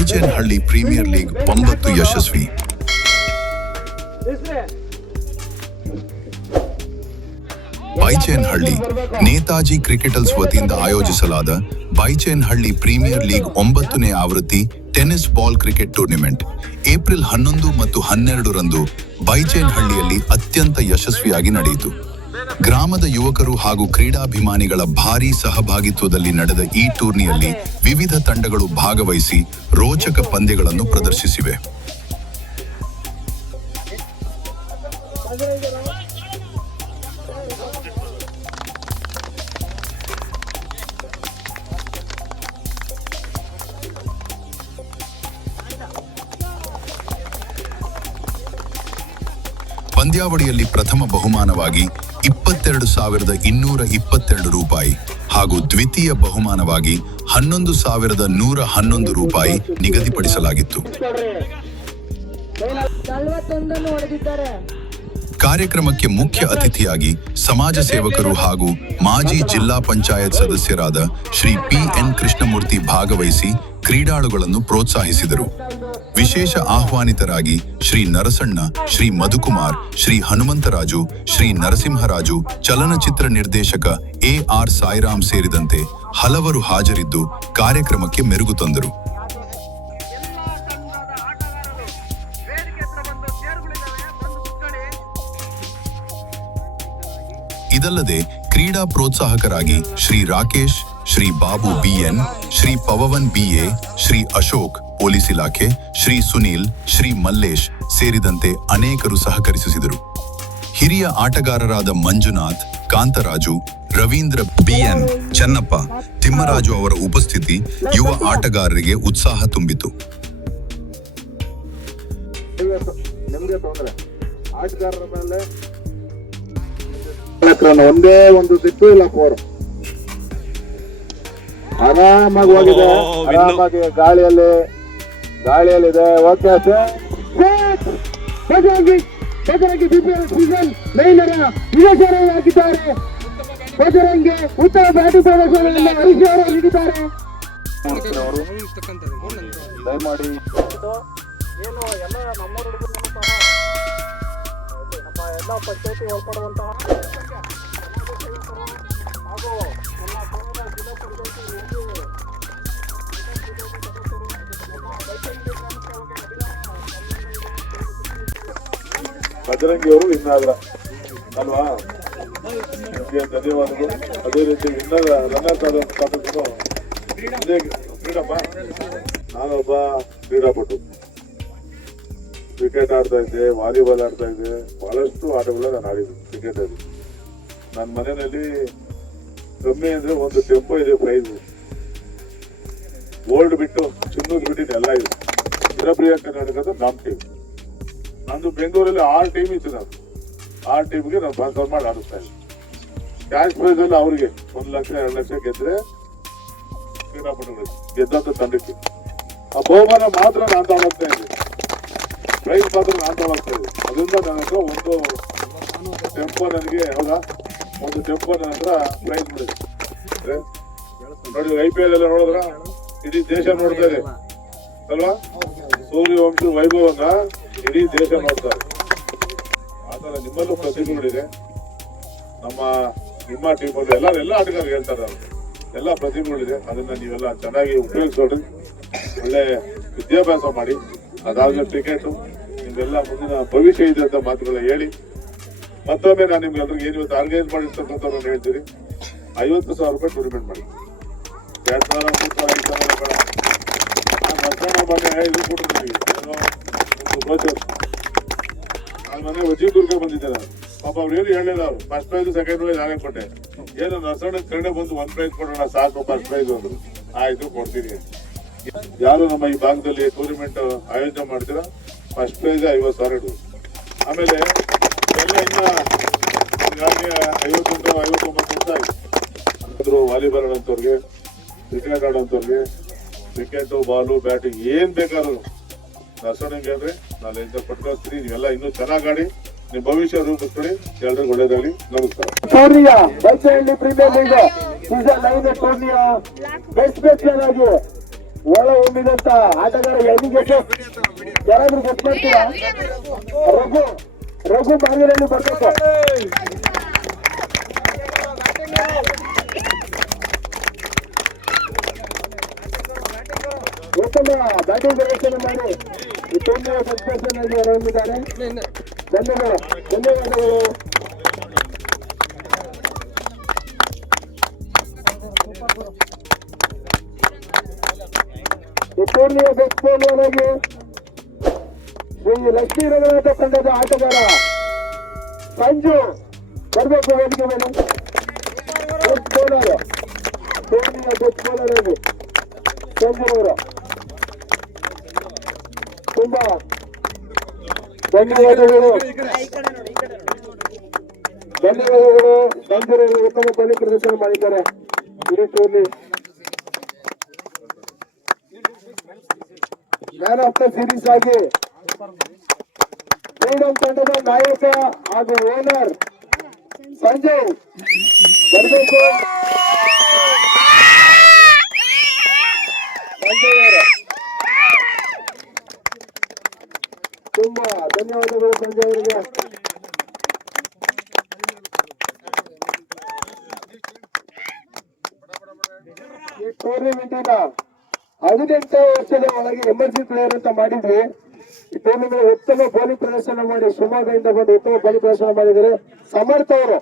ಬೈಚೇನಹಳ್ಳಿ premier league 9 ಯಶಸ್ವಿ. ಬೈಚೇನಹಳ್ಳಿ Netaji cricketers ವತಿಯಿಂದ ಆಯೋಜಿಸಲಾದ ಬೈಚೇನಹಳ್ಳಿ premier league 9ನೇ ಆವೃತ್ತಿ tennis ball cricket tournament April 11 ಮತ್ತು 12 ರಂದು ಬೈಚೇನಹಳ್ಳಿಯಲ್ಲಿ ಅತ್ಯಂತ ಯಶಸ್ವಿಯಾಗಿ ನಡೆಯಿತು. ಗ್ರಾಮದ ಯುವಕರು ಹಾಗೂ ಕ್ರೀಡಾಭಿಮಾನಿಗಳ ಭಾರೀ ಸಹಭಾಗಿತ್ವದಲ್ಲಿ ನಡೆದ ಈ ಟೂರ್ನಿಯಲ್ಲಿ ವಿವಿಧ ತಂಡಗಳು ಭಾಗವಹಿಸಿ ರೋಚಕ ಪಂದ್ಯಗಳನ್ನು ಪ್ರದರ್ಶಿಸಿವೆ. ಪಂದ್ಯಾವಳಿಯಲ್ಲಿ ಪ್ರಥಮ ಬಹುಮಾನವಾಗಿ 22,222 ರೂಪಾಯಿ ಹಾಗೂ ದ್ವಿತೀಯ ಬಹುಮಾನವಾಗಿ 11,111 ರೂಪಾಯಿ ನಿಗದಿಪಡಿಸಲಾಗಿತ್ತು. ಕಾರ್ಯಕ್ರಮಕ್ಕೆ ಮುಖ್ಯ ಅತಿಥಿಯಾಗಿ ಸಮಾಜ ಸೇವಕರು ಹಾಗೂ ಮಾಜಿ ಜಿಲ್ಲಾ ಪಂಚಾಯತ್ ಸದಸ್ಯರಾದ ಶ್ರೀ ಪಿ.ಎನ್. ಕೃಷ್ಣಮೂರ್ತಿ ಭಾಗವಹಿಸಿ ಕ್ರೀಡಾಳುಗಳನ್ನು ಪ್ರೋತ್ಸಾಹಿಸಿದರು. ವಿಶೇಷ ಆಹ್ವಾನಿತರಾಗಿ ಶ್ರೀ ನರಸಣ್ಣ, ಶ್ರೀ ಮಧುಕುಮಾರ್, ಶ್ರೀ ಹನುಮಂತರಾಜು, ಶ್ರೀ ನರಸಿಂಹರಾಜು, ಚಲನಚಿತ್ರ ನಿರ್ದೇಶಕ ಎ.ಆರ್. ಸಾಯಿರಾಮ್ ಸೇರಿದಂತೆ ಹಲವರು ಹಾಜರಿದ್ದು ಕಾರ್ಯಕ್ರಮಕ್ಕೆ ಮೆರುಗು ತಂದರು. ಇದಲ್ಲದೆ ಕ್ರೀಡಾ ಪ್ರೋತ್ಸಾಹಕರಾಗಿ Shri Rakesh, Shri Babu B N., Shri Pavan B A., Shri Ashok police ಇಲಾಖೆ, ಶ್ರೀ ಸುನೀಲ್, ಶ್ರೀ ಮಲ್ಲೇಶ್ ಸೇರಿದಂತೆ ಅನೇಕರು ಸಹಕರಿಸಿದರು. ಹಿರಿಯ ಆಟಗಾರರಾದ ಮಂಜುನಾಥ್, ಕಾಂತರಾಜು, ರವೀಂದ್ರ, ಬಿ.ಎನ್., ಚೆನ್ನಪ್ಪ, ತಿಮ್ಮರಾಜು ಅವರ ಉಪಸ್ಥಿತಿ ಯುವ ಆಟಗಾರರಿಗೆ ಉತ್ಸಾಹ ತುಂಬಿತು. ಒಂದೇ ಒಂದು ಸಿಟ್ಟು ಇಲ್ಲ, 4 ಆರಾಮಾಗಿ ಹೋಗಿದೆ. ಆರಾಮಾಗಿ ಗಾಳಿಯಲ್ಲಿದೆ. ಓಕೆ ಸರ್, ಬಜರಂಗಿ ಸೀಸನ್ 9ರ ವಿಜೇತರಾಗಿದ್ದಾರೆ. ಬಜರಂಗಿ ಉತ್ತಮ ಬ್ಯಾಟಿಂಗ್ ಪ್ರದರ್ಶನವನ್ನು ಹರೀಶ್ ಅವರು ನೀಡಿದ್ದಾರೆ. ದಯಮಾಡಿ ಏನು ಎಲ್ಲ ನಮ್ಮೂರು ಹುಡುಗರು ನಮ್ಮ ಎಲ್ಲ ಪಂಚಾಯತಿ ಒಳಪಡುವಂತಹ ಹಾಗೂ ಎಲ್ಲ ಜಿಲ್ಲಾ ಬಜರಂಗಿ ಅವರು ಇನ್ನಾದ್ರ ಅಲ್ವಾ, ನಿಮಗೆ ಧನ್ಯವಾದಗಳು. ಅದೇ ರೀತಿ ರನ್ನರ್ಸ್ ಆದಂತ ಕ್ರೀಡಪ್ಪ, ನಾನೊಬ್ಬ ಕ್ರೀಡಾಪಟು, ಕ್ರಿಕೆಟ್ ಆಡ್ತಾ ಇದ್ದೆ, ವಾಲಿಬಾಲ್ ಆಡ್ತಾ ಇದ್ದೆ, ಬಹಳಷ್ಟು ಆಟಗಳನ್ನ ನಾನು ಆಡಿದ್ದೆ ಕ್ರಿಕೆಟ್ ಅಲ್ಲಿ. ನನ್ನ ಮನೆಯಲ್ಲಿ ಕಮ್ಮಿ ಅಂದ್ರೆ ಒಂದು ಟೆಂಪೋ ಇದೆ, ಪ್ರೈಸ್ ಗೋಲ್ಡ್ ಬಿಟ್ಟು ಚಿನ್ನದ್ ಬಿಟ್ಟಿದ್ದು ಎಲ್ಲ ಇದೆ. ಜನಪ್ರಿಯ ಕರ್ನಾಟಕದ ನಮ್ಮ ಟೀಮ್. ನಂದು ಬೆಂಗಳೂರಲ್ಲಿ 6 ಟೀಮ್ ಇತ್ತು. ನಾನು 6 ಟೀಮ್ಗೆ ನಾನು ಟ್ರಾನ್ಸ್ಫರ್ ಮಾಡಿ ಆಡಿಸ್ತಾ ಇದ್ದೆ. ಕ್ಯಾಶ್ ಪ್ರೈಸ್ ಅಲ್ಲಿ ಅವರಿಗೆ 1 ಲಕ್ಷ 2 ಲಕ್ಷ ಗೆದ್ರೆ ಕ್ರೀಡಾಪಟುಗಳು ಗೆದ್ದಂತ ತಂಡಕ್ಕೆ ಆ ಬಹುಮಾನ ಮಾತ್ರ ನಾನು ತಗೊಳ್ತಾ ಇದ್ದೆ, ಪ್ರೈಸ್ ಮಾತ್ರ ನಾನು ತಗೊಳ್ತಾ ಇದ್ದೆ. ಅದರಿಂದ ನನ್ನ ಹತ್ರ ಒಂದು ಟೆಂಪೋ ನನಗೆ ಒಂದು ಟೆಂಪೋ ನನ್ನ ಹತ್ರ ಪ್ರೈಸ್ ಮಾಡಿದೆ. ನೋಡಿ IPL ಎಲ್ಲ ನೋಡಿದ್ರ ಇಡೀ ದೇಶ ನೋಡ್ತಾ ಇದೆ ಅಲ್ವಾ, ಸೂರ್ಯವಂಶ ವೈಭವನ್ನ ಇಡೀ ದೇಶ ನೋಡ್ತಾರೆ. ಆತರ ನಿಮ್ಮಲ್ಲೂ ಪ್ರತಿಭೆಗಳಿದೆ. ನಿಮ್ಮ ಟೀಮಲ್ಲಿ ಎಲ್ಲ ಆಟಗಾರರು ಹೇಳ್ತಾರೆ, ಎಲ್ಲ ಪ್ರತಿಭೆಗಳಿದೆ. ಅದನ್ನ ನೀವೆಲ್ಲ ಚೆನ್ನಾಗಿ ಉಪಯೋಗಿಸೋಡಿ, ಒಳ್ಳೆ ವಿದ್ಯಾಭ್ಯಾಸ ಮಾಡಿ. ಅದಾದ್ಮೇಲೆ ಕ್ರಿಕೆಟ್ ನಿಮ್ಗೆಲ್ಲ ಮುಂದಿನ ಭವಿಷ್ಯ ಇದೆ ಅಂತ ಮಾತುಗಳ ಹೇಳಿ ಮತ್ತೊಮ್ಮೆ ನಾನು ನಿಮ್ಗೆಲ್ಲರಿಗೂ ಏನು ಇವತ್ತು ಆರ್ಗನೈಸ್ ಮಾಡಿರ್ತಕ್ಕಂಥ ಹೇಳ್ತೀರಿ. 50,000 ರೂಪಾಯಿ ಟೂರ್ನಿಮೆಂಟ್ ಮಾಡಿ 2,000, 3,000, 5,000 ಬೇಡ. ನಾನು ಮೊನ್ನೆ ಇದು ಕೊಟ್ಟಿದ್ದೀನಿ, ನಾನು ಮೊನ್ನೆ ವಜೀದುರ್ಗ ಬಂದಿದ್ದೆ. ನಾನು ಪಾಪ ಅವ್ರು ಏನು ಹೇಳಿಲ್ಲ, ಅವ್ರು ಫಸ್ಟ್ ಪ್ರೈಸ್ ಸೆಕೆಂಡ್ ಪ್ರೈಸ್ ಆಗೇ ಕೊಟ್ಟೆ. ಏನು ನರ್ಸಣ್ಣ ಕಡೆ ಬಂದು 1 ಪ್ರೈಸ್ ಕೊಡೋಣ ಸಾಕು, ಫಸ್ಟ್ ಪ್ರೈಸ್ ಅಂದ್ರು. ಆಯ್ತು ಕೊಡ್ತೀನಿ. ಯಾರು ನಮ್ಮ ಈ ಭಾಗದಲ್ಲಿ ಟೂರ್ನಿಮೆಂಟ್ ಆಯೋಜನೆ ಮಾಡ್ತೀರಾ ಫಸ್ಟ್ ಪ್ರೈಸ್ 50,000. ಆಮೇಲೆ ಎಲ್ಲ ಇನ್ನ 59 ವರ್ಷ ಆಯ್ತು. ವಾಲಿಬಾಲ್ ಆಡೋಂಥವ್ರಿಗೆ, ಕ್ರಿಕೆಟ್ ಆಡೋಂಥವ್ರಿಗೆ, ಕ್ರಿಕೆಟ್ ಬಾಲು ಬ್ಯಾಟಿಂಗ್ ಏನ್ ಬೇಕಾದ್ರು ನರ್ಸಣ್ಣ ಹೇಳ್ರಿ, ನಾನು ಇಂತ ಪಟ್ಕೊಳ್ತೀನಿ. ನೀವೆಲ್ಲ ಇನ್ನೂ ಚೆನ್ನಾಗಿ ಆಡಿ ನಿಮ್ಮ ಭವಿಷ್ಯ ರೂಪಿಸ್ಕೊಳ್ಳಿ. ಎಲ್ರಿಗೂ ಒಳ್ಳೇದಾಗಲಿ. ನಮಸ್ಕಾರ. ಬೈಚೇನಹಳ್ಳಿ ಪ್ರೀಮಿಯರ್ ಲೀಗ್ ಸೀಸನ್ 9 ಟೂರ್ನಿಯ ಬೆಸ್ಟ್ ಬ್ಯಾಟ್ಸ್ಮನ್ ಆಗಿ ಒಳ ಹೊಮ್ಮಿದಂತ ಆಟಗಾರ ಎಲ್ಲಿಗೆ ಯಾರಾದ್ರೂ ಗೊತ್ತು ಮಾಡ್ತೀರಾ? ರಘು ಬಾಗಿಲಲ್ಲಿ ಬರ್ಬೇಕು. ಉತ್ತಮ ಬ್ಯಾಟಿಂಗ್ ಪ್ರದರ್ಶನ ಮಾಡಿ ಈ ಟೂರ್ನಿಯ ಸಸ್ಪೆನ್ಷನ್ ಹೊರಹೊಮ್ಮಿದ್ದಾರೆ. ಧನ್ಯವಾದಗಳು. ಈ ಟೂರ್ನಿಯ ಬೆಸ್ಟ್ ಬೌಲರ್ ಆಗಿ ಶ್ರೀ ಲಕ್ಷ್ಮೀ ರಘುನಾಥ ತಂಡದ ಆಟಗಾರ ಸಂಜು ಬರ್ಬೇಕು ವೇದಿಕೆ ಮೇಲೆ. ಬೆಸ್ಟ್ ಬೌಲರ್, ಟೂರ್ನಿಯ ಬೆಸ್ಟ್ ಬೌಲರ್ ಆಗಿ ಸಂಜು ಅವರು ತುಂಬಾ ಧನ್ಯವಾದಗಳು. ಸಂಜು ಉತ್ತಮ ಬೌಲಿಂಗ್ ಪ್ರದರ್ಶನ ಮಾಡಿದ್ದಾರೆ ಇಡೀ tourney. Man of the series ಆಗಿ ಫ್ರೀಡಂ ತಂಡದ ನಾಯಕ ಹಾಗೂ ಓನರ್ ಸಂಜಯ್ ಬರಬೇಕು. ಸಂಜಯ್ ಅವರು ತುಂಬಾ ಧನ್ಯವಾದಗಳು ಸಂಜಯ್ ಅವರಿಗೆ. ಈ ಟೂರ್ನಿಮೆಂಟಿನ 18 ವರ್ಷದ ಒಳಗೆ ಎಮರ್ಜೆನ್ಸಿ ಪ್ಲೇಯರ್ ಅಂತ ಮಾಡಿದ್ವಿ. ಈ ಟೂರ್ನಿಮೆಂಟ್ ಉತ್ತಮ ಬೌಲಿಂಗ್ ಪ್ರದರ್ಶನ ಮಾಡಿ ಶಿವಮೊಗ್ಗದಿಂದ ಬಂದು ಉತ್ತಮ ಬೌಲಿಂಗ್ ಪ್ರದರ್ಶನ ಮಾಡಿದ್ದಾರೆ. ಸಮರ್ಥ ಅವರು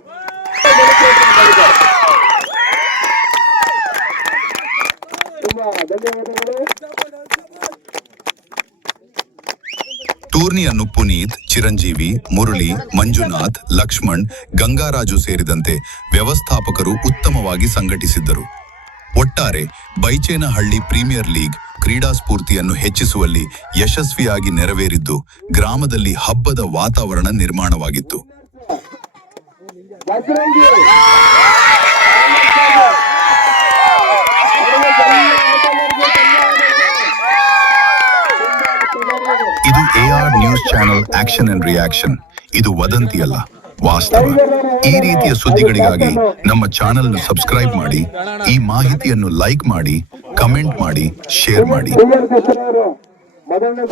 ತುಂಬಾ ಧನ್ಯವಾದಗಳು. ಟೂರ್ನಿಯನ್ನು ಪುನೀತ್, ಚಿರಂಜೀವಿ, ಮುರಳಿ, ಮಂಜುನಾಥ್, ಲಕ್ಷ್ಮಣ್, ಗಂಗಾರಾಜು ಸೇರಿದಂತೆ ವ್ಯವಸ್ಥಾಪಕರು ಉತ್ತಮವಾಗಿ ಸಂಘಟಿಸಿದ್ದರು. ಒಟ್ಟಾರೆ ಬೈಚೇನಹಳ್ಳಿ ಪ್ರೀಮಿಯರ್ ಲೀಗ್ ಕ್ರೀಡಾ ಸ್ಫೂರ್ತಿಯನ್ನು ಹೆಚ್ಚಿಸುವಲ್ಲಿ ಯಶಸ್ವಿಯಾಗಿ ನೆರವೇರಿದ್ದು ಗ್ರಾಮದಲ್ಲಿ ಹಬ್ಬದ ವಾತಾವರಣ ನಿರ್ಮಾಣವಾಗಿತ್ತು. ಇದು AR news channel action and reaction. ಇದು ವದಂತಿಯಲ್ಲ, ವಾಸ್ತವ. ಈ ರೀತಿಯ ಸುದ್ದಿಗಳಿಗಾಗಿ ನಮ್ಮ ಚಾನೆಲ್ ನ ಸಬ್ಸ್ಕ್ರೈಬ್ ಮಾಡಿ, ಈ ಮಾಹಿತಿಯನ್ನು ಲೈಕ್ ಮಾಡಿ, ಕಮೆಂಟ್ ಮಾಡಿ, ಶೇರ್ ಮಾಡಿ. ಮೊದಲನೇ